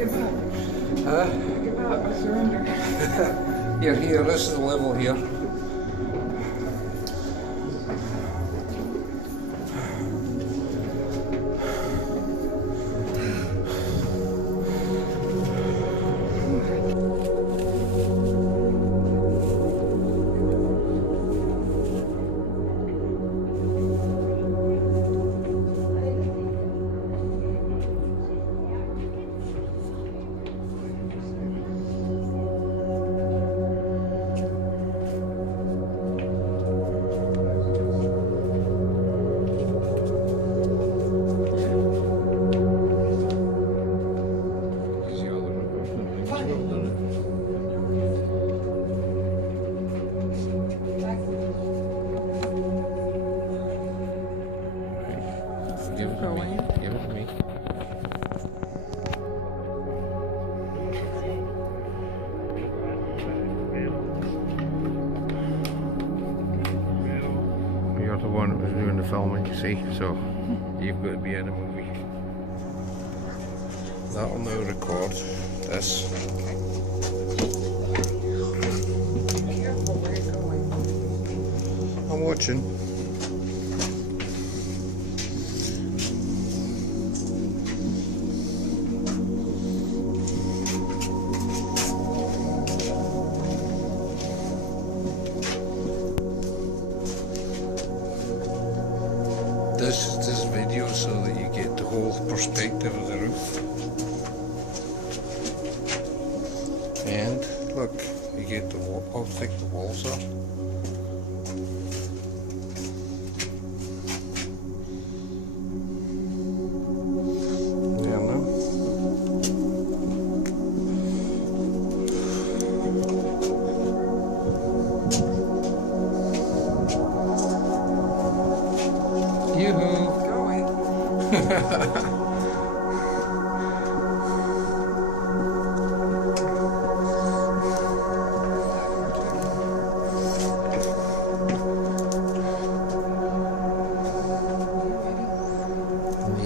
give up. Huh? I give up. I surrender. Here, this is the level here. Give it to me. Give it to me. You're the one that was doing the filming, you see, so you've got to be in the movie. That'll now record this. Careful where you're going. I'm watching. This is this video so that you get the whole perspective of the roof. And look, you get the wall, how thick the walls are. There now. Yoo-hoo! Going.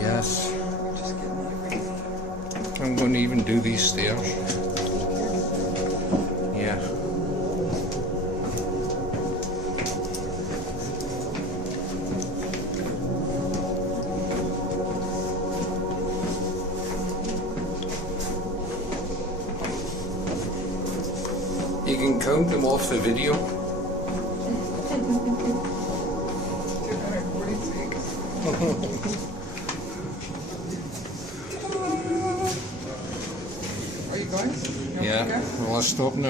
Yes, Just getting everything. I'm going to even do these stairs. Yeah. You can count them off the video. 246. Are you going? You want me to Yeah, go? well, let's stop now.